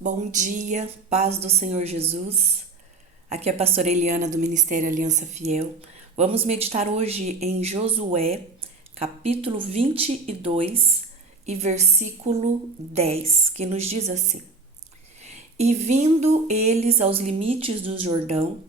Bom dia, paz do Senhor Jesus. Aqui é a pastora Eliana do Ministério Aliança Fiel. Vamos meditar hoje em Josué, capítulo 22 e versículo 10, que nos diz assim: E vindo eles aos limites do Jordão,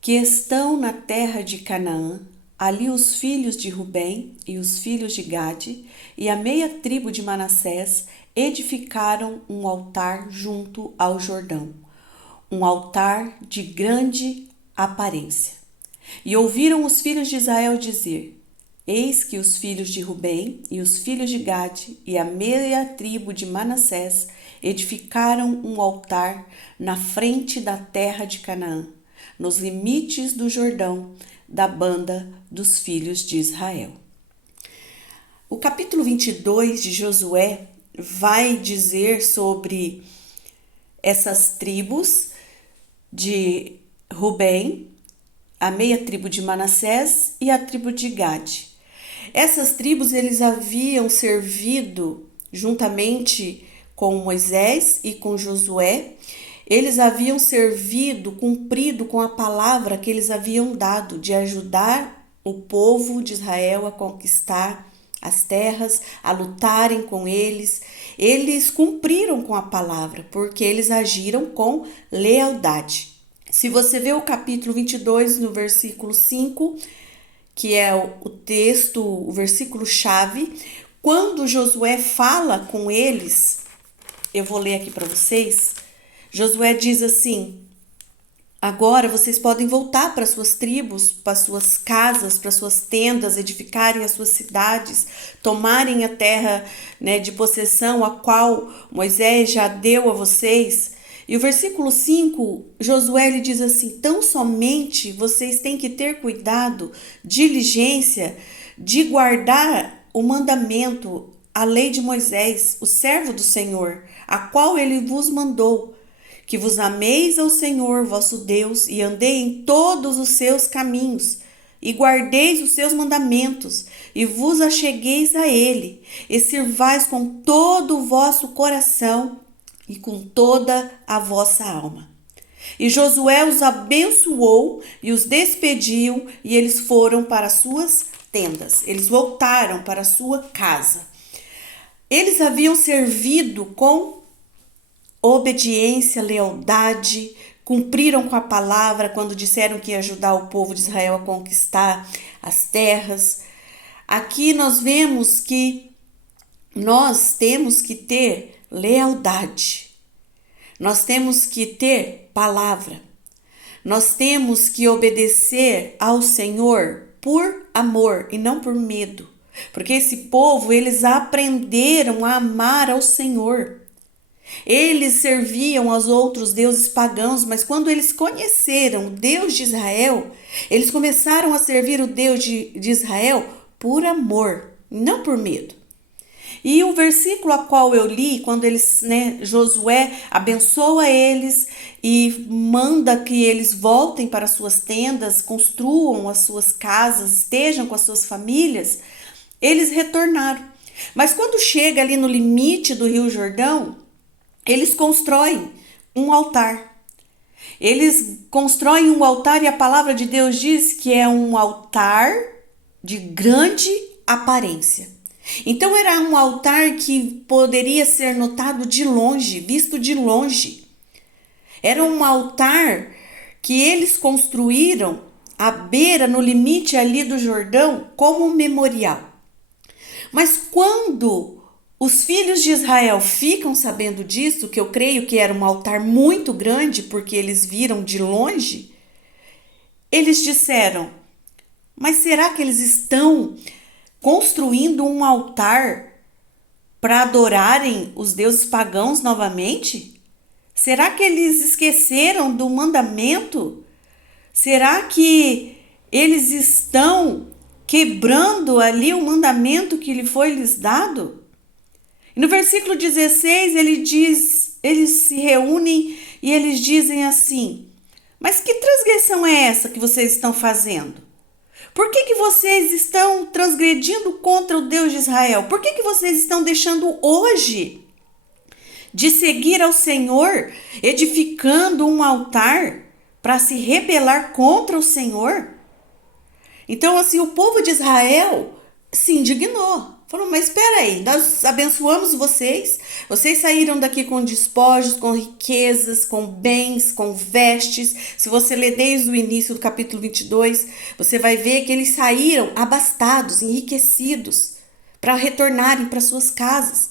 que estão na terra de Canaã, ali os filhos de Rubem e os filhos de Gade e a meia tribo de Manassés edificaram um altar junto ao Jordão, um altar de grande aparência. E ouviram os filhos de Israel dizer: Eis que os filhos de Rubem e os filhos de Gade e a meia tribo de Manassés edificaram um altar na frente da terra de Canaã, nos limites do Jordão, da banda dos filhos de Israel. O capítulo 22 de Josué vai dizer sobre essas tribos de Rubem, a meia tribo de Manassés e a tribo de Gade. Essas tribos eles haviam servido juntamente com Moisés e com Josué. Eles haviam servido, cumprido com a palavra que eles haviam dado de ajudar o povo de Israel a conquistar as terras, a lutarem com eles. Eles cumpriram com a palavra, porque eles agiram com lealdade. Se você vê o capítulo 22, no versículo 5, que é o texto, o versículo-chave, quando Josué fala com eles, eu vou ler aqui para vocês. Josué diz assim: Agora vocês podem voltar para suas tribos, para suas casas, para suas tendas, edificarem as suas cidades, tomarem a terra, de possessão, a qual Moisés já deu a vocês. E o versículo 5, Josué ele diz assim: Tão somente vocês têm que ter cuidado, diligência, de guardar o mandamento, a lei de Moisés, o servo do Senhor, a qual ele vos mandou, que vos ameis ao Senhor vosso Deus e andei em todos os seus caminhos, e guardeis os seus mandamentos, e vos achegueis a ele, e sirvais com todo o vosso coração e com toda a vossa alma. E Josué os abençoou e os despediu, e eles foram para suas tendas. Eles voltaram para a sua casa. Eles haviam servido com obediência, lealdade, cumpriram com a palavra quando disseram que ia ajudar o povo de Israel a conquistar as terras. Aqui nós vemos que nós temos que ter lealdade, nós temos que ter palavra, nós temos que obedecer ao Senhor por amor e não por medo, porque esse povo, eles aprenderam a amar ao Senhor. Eles serviam aos outros deuses pagãos, mas quando eles conheceram o Deus de Israel, eles começaram a servir o Deus de Israel por amor, não por medo. E o versículo a qual eu li, quando Josué abençoa eles e manda que eles voltem para suas tendas, construam as suas casas, estejam com as suas famílias, eles retornaram. Mas quando chega ali no limite do Rio Jordão, eles constroem um altar. Eles constroem um altar e a palavra de Deus diz que é um altar de grande aparência. Então era um altar que poderia ser notado de longe, visto de longe. Era um altar que eles construíram à beira, no limite ali do Jordão, como um memorial. Mas quando os filhos de Israel ficam sabendo disso, que eu creio que era um altar muito grande, porque eles viram de longe, eles disseram: Mas será que eles estão construindo um altar para adorarem os deuses pagãos novamente? Será que eles esqueceram do mandamento? Será que eles estão quebrando ali o mandamento que lhe foi lhes dado? E no versículo 16 eles se reúnem e eles dizem assim: Mas que transgressão é essa que vocês estão fazendo? Por que vocês estão transgredindo contra o Deus de Israel? Por que vocês estão deixando hoje de seguir ao Senhor, edificando um altar para se rebelar contra o Senhor. Então, assim, o povo de Israel se indignou. Falou, mas espera aí, nós abençoamos vocês. Vocês saíram daqui com despojos, com riquezas, com bens, com vestes. Se você ler desde o início do capítulo 22, você vai ver que eles saíram abastados, enriquecidos, para retornarem para suas casas.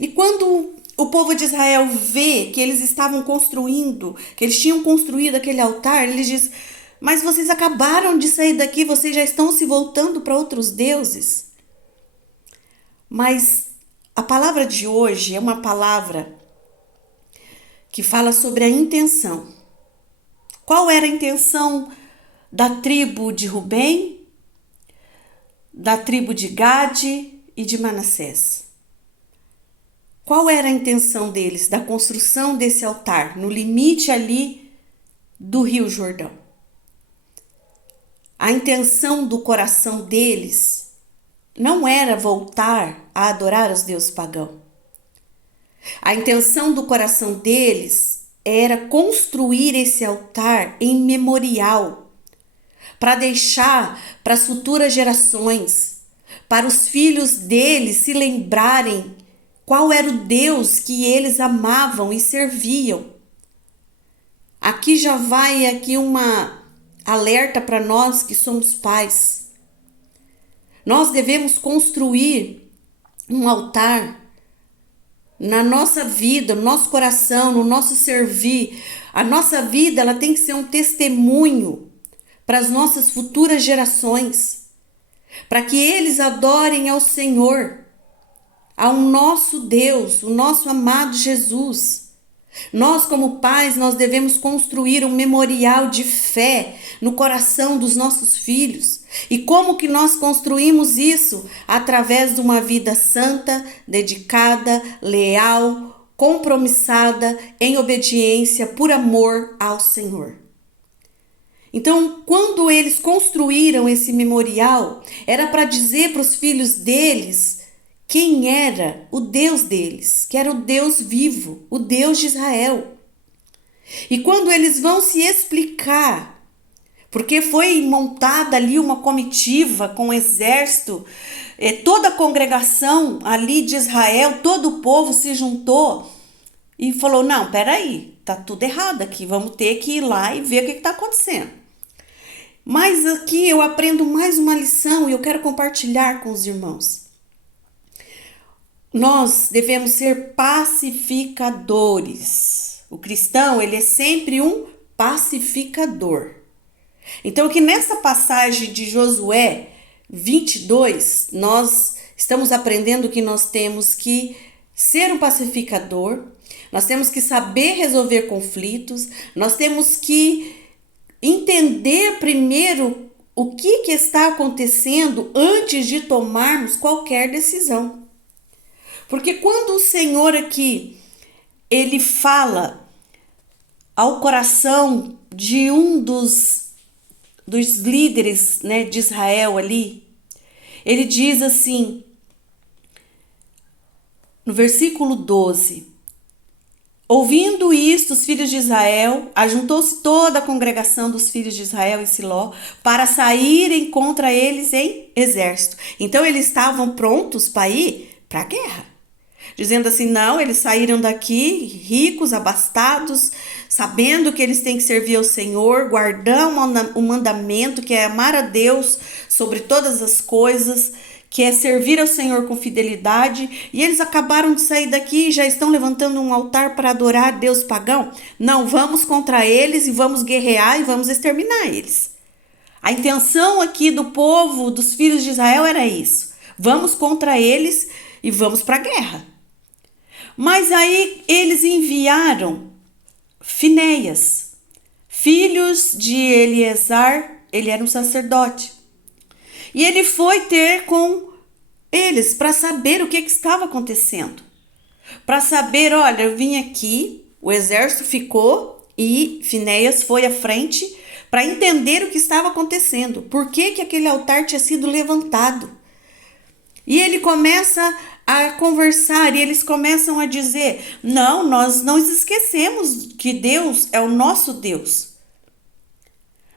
E quando o povo de Israel vê que eles estavam construindo, que eles tinham construído aquele altar, ele diz, mas vocês acabaram de sair daqui, vocês já estão se voltando para outros deuses. Mas a palavra de hoje é uma palavra que fala sobre a intenção. Qual era a intenção da tribo de Rubem, da tribo de Gade e de Manassés? Qual era a intenção deles da construção desse altar no limite ali do Rio Jordão? A intenção do coração deles não era voltar a adorar os deuses pagãos. A intenção do coração deles era construir esse altar em memorial, para deixar para as futuras gerações, para os filhos deles se lembrarem qual era o Deus que eles amavam e serviam. Aqui já vai uma alerta para nós que somos pais. Nós devemos construir um altar na nossa vida, no nosso coração, no nosso servir. A nossa vida ela tem que ser um testemunho para as nossas futuras gerações, para que eles adorem ao Senhor, ao nosso Deus, o nosso amado Jesus. Nós, como pais, nós devemos construir um memorial de fé no coração dos nossos filhos. E como que nós construímos isso? Através de uma vida santa, dedicada, leal, compromissada, em obediência, por amor ao Senhor. Então, quando eles construíram esse memorial, era para dizer para os filhos deles quem era o Deus deles, que era o Deus vivo, o Deus de Israel. E quando eles vão se explicar, porque foi montada ali uma comitiva com o exército, toda a congregação ali de Israel, todo o povo se juntou e falou, não, peraí, tá tudo errado aqui, vamos ter que ir lá e ver o que está acontecendo. Mas aqui eu aprendo mais uma lição e eu quero compartilhar com os irmãos. Nós devemos ser pacificadores. O cristão, ele é sempre um pacificador. Então, aqui nessa passagem de Josué 22, nós estamos aprendendo que nós temos que ser um pacificador, nós temos que saber resolver conflitos, nós temos que entender primeiro o que está acontecendo antes de tomarmos qualquer decisão. Porque quando o Senhor aqui, ele fala ao coração de um dos líderes, né, de Israel ali, ele diz assim, no versículo 12, ouvindo isto, os filhos de Israel, ajuntou-se toda a congregação dos filhos de Israel em Siló para saírem contra eles em exército. Então eles estavam prontos para ir para a guerra. Dizendo assim, não, eles saíram daqui ricos, abastados, sabendo que eles têm que servir ao Senhor, guardar o mandamento que é amar a Deus sobre todas as coisas, que é servir ao Senhor com fidelidade. E eles acabaram de sair daqui e já estão levantando um altar para adorar Deus pagão. Não, vamos contra eles e vamos guerrear e vamos exterminar eles. A intenção aqui do povo, dos filhos de Israel era isso. Vamos contra eles e vamos para a guerra. Mas aí eles enviaram Finéias, filhos de Eleazar, ele era um sacerdote. E ele foi ter com eles para saber o que estava acontecendo. Para saber, olha, eu vim aqui, o exército ficou e Finéias foi à frente para entender o que estava acontecendo. Por que aquele altar tinha sido levantado? E ele começa a conversar e eles começam a dizer: não, nós não esquecemos que Deus é o nosso Deus.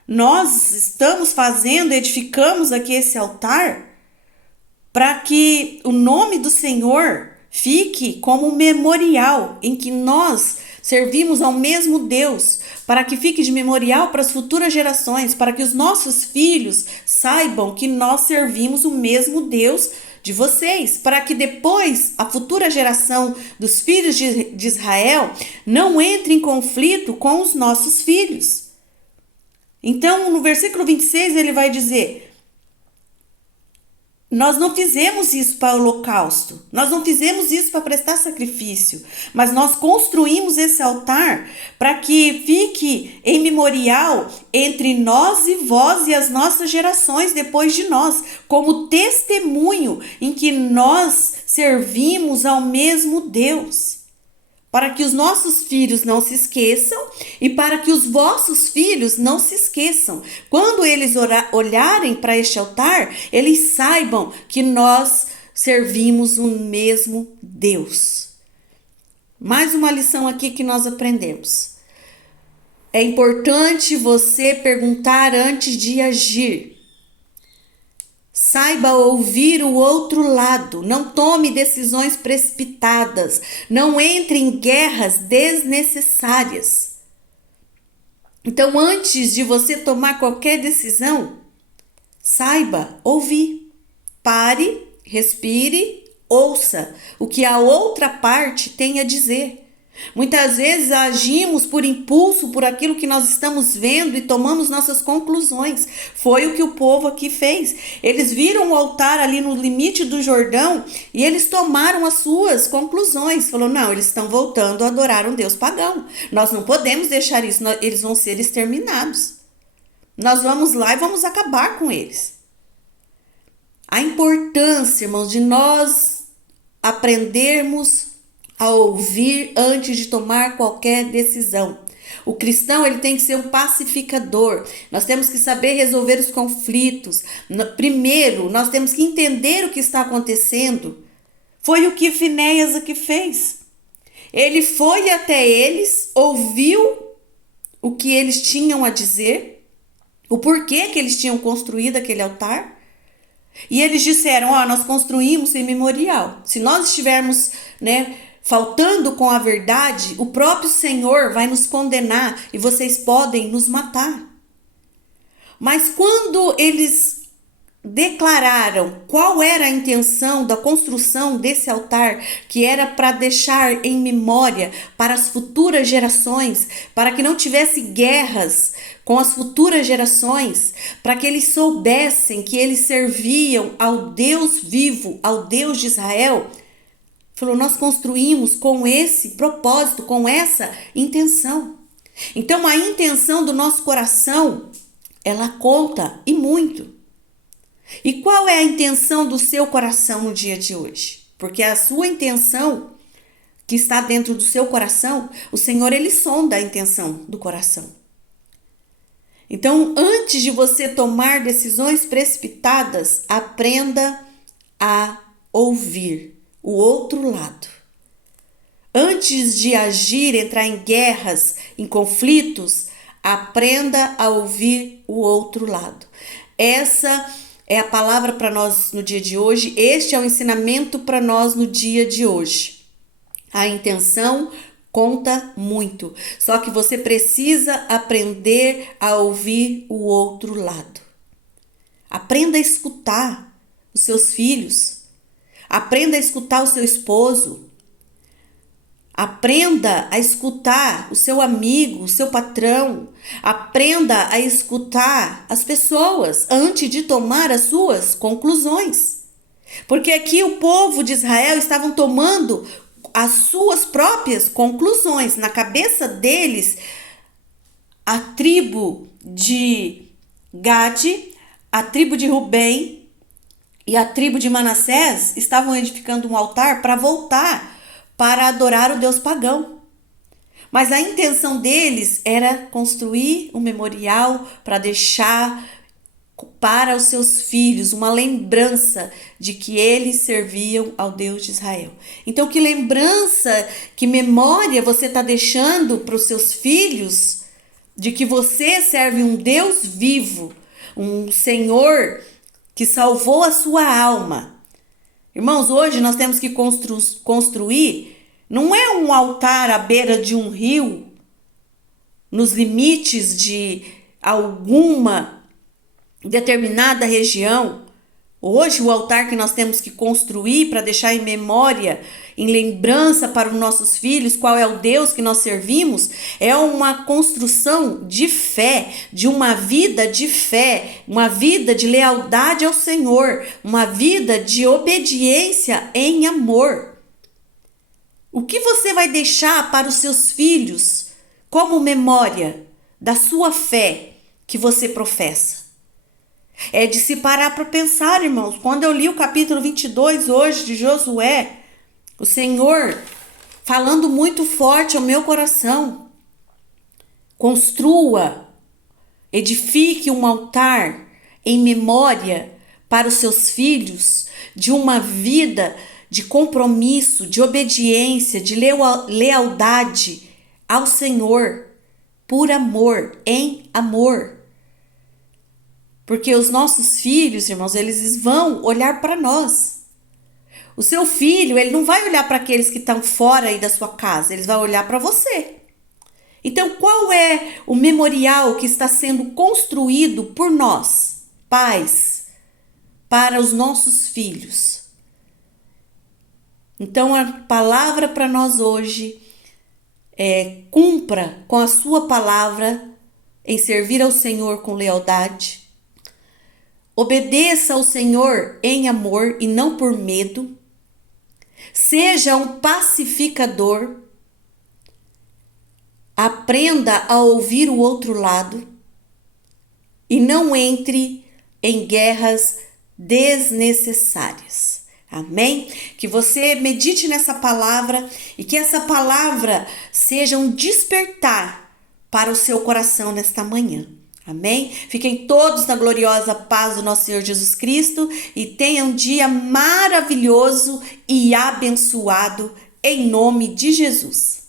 Nós estamos edificamos aqui esse altar para que o nome do Senhor fique como um memorial em que nós servimos ao mesmo Deus, para que fique de memorial para as futuras gerações, para que os nossos filhos saibam que nós servimos o mesmo Deus de vocês, para que depois a futura geração dos filhos de Israel não entre em conflito com os nossos filhos. Então, no versículo 26, ele vai dizer: nós não fizemos isso para holocausto, nós não fizemos isso para prestar sacrifício, mas nós construímos esse altar para que fique em memorial entre nós e vós e as nossas gerações depois de nós, como testemunho em que nós servimos ao mesmo Deus. Para que os nossos filhos não se esqueçam e para que os vossos filhos não se esqueçam. Quando eles olharem para este altar, eles saibam que nós servimos o mesmo Deus. Mais uma lição aqui que nós aprendemos. É importante você perguntar antes de agir. Saiba ouvir o outro lado, não tome decisões precipitadas, não entre em guerras desnecessárias. Então, antes de você tomar qualquer decisão, saiba ouvir. Pare, respire, ouça o que a outra parte tem a dizer. Muitas vezes agimos por impulso, por aquilo que nós estamos vendo e tomamos nossas conclusões. Foi o que o povo aqui fez. Eles viram o altar ali no limite do Jordão e eles tomaram as suas conclusões. Falou: não, eles estão voltando a adorar um Deus pagão. Nós não podemos deixar isso, eles vão ser exterminados. Nós vamos lá e vamos acabar com eles. A importância, irmãos, de nós aprendermos a ouvir antes de tomar qualquer decisão. O cristão, ele tem que ser um pacificador. Nós temos que saber resolver os conflitos. Primeiro, nós temos que entender o que está acontecendo. Foi o que Finéias aqui fez. Ele foi até eles, ouviu o que eles tinham a dizer, o porquê que eles tinham construído aquele altar. E eles disseram: nós construímos em memorial. Se nós estivermos, faltando com a verdade, o próprio Senhor vai nos condenar e vocês podem nos matar. Mas quando eles declararam qual era a intenção da construção desse altar, que era para deixar em memória para as futuras gerações, para que não tivesse guerras com as futuras gerações, para que eles soubessem que eles serviam ao Deus vivo, ao Deus de Israel, falou: nós construímos com esse propósito, com essa intenção. Então, a intenção do nosso coração, ela conta e muito. E qual é a intenção do seu coração no dia de hoje? Porque a sua intenção, que está dentro do seu coração, o Senhor, ele sonda a intenção do coração. Então, antes de você tomar decisões precipitadas, aprenda a ouvir o outro lado. Antes de agir, entrar em guerras, em conflitos, aprenda a ouvir o outro lado. Essa é a palavra para nós no dia de hoje. Este é o ensinamento para nós no dia de hoje. A intenção conta muito. Só que você precisa aprender a ouvir o outro lado. Aprenda a escutar os seus filhos. Aprenda a escutar o seu esposo. Aprenda a escutar o seu amigo, o seu patrão. Aprenda a escutar as pessoas antes de tomar as suas conclusões. Porque aqui o povo de Israel estavam tomando as suas próprias conclusões. Na cabeça deles, a tribo de Gade, a tribo de Rubem e a tribo de Manassés estavam edificando um altar para voltar para adorar o Deus pagão. Mas a intenção deles era construir um memorial para deixar para os seus filhos, uma lembrança de que eles serviam ao Deus de Israel. Então, que lembrança, que memória você está deixando para os seus filhos de que você serve um Deus vivo, um Senhor que salvou a sua alma. Irmãos, hoje nós temos que construir, não é um altar à beira de um rio, nos limites de alguma determinada região. Hoje o altar que nós temos que construir para deixar em memória, em lembrança para os nossos filhos, qual é o Deus que nós servimos, é uma construção de fé, de uma vida de fé, uma vida de lealdade ao Senhor, uma vida de obediência em amor. O que você vai deixar para os seus filhos como memória da sua fé que você professa? É de se parar para pensar, irmãos. Quando eu li o capítulo 22 hoje de Josué, o Senhor falando muito forte ao meu coração. Construa, edifique um altar em memória para os seus filhos de uma vida de compromisso, de obediência, de lealdade ao Senhor, por amor, em amor. Porque os nossos filhos, irmãos, eles vão olhar para nós. O seu filho, ele não vai olhar para aqueles que estão fora aí da sua casa, eles vão olhar para você. Então, qual é o memorial que está sendo construído por nós, pais, para os nossos filhos? Então, a palavra para nós hoje é: cumpra com a sua palavra em servir ao Senhor com lealdade. Obedeça ao Senhor em amor e não por medo. Seja um pacificador. Aprenda a ouvir o outro lado e não entre em guerras desnecessárias. Amém? Que você medite nessa palavra e que essa palavra seja um despertar para o seu coração nesta manhã. Amém? Fiquem todos na gloriosa paz do nosso Senhor Jesus Cristo e tenham um dia maravilhoso e abençoado em nome de Jesus.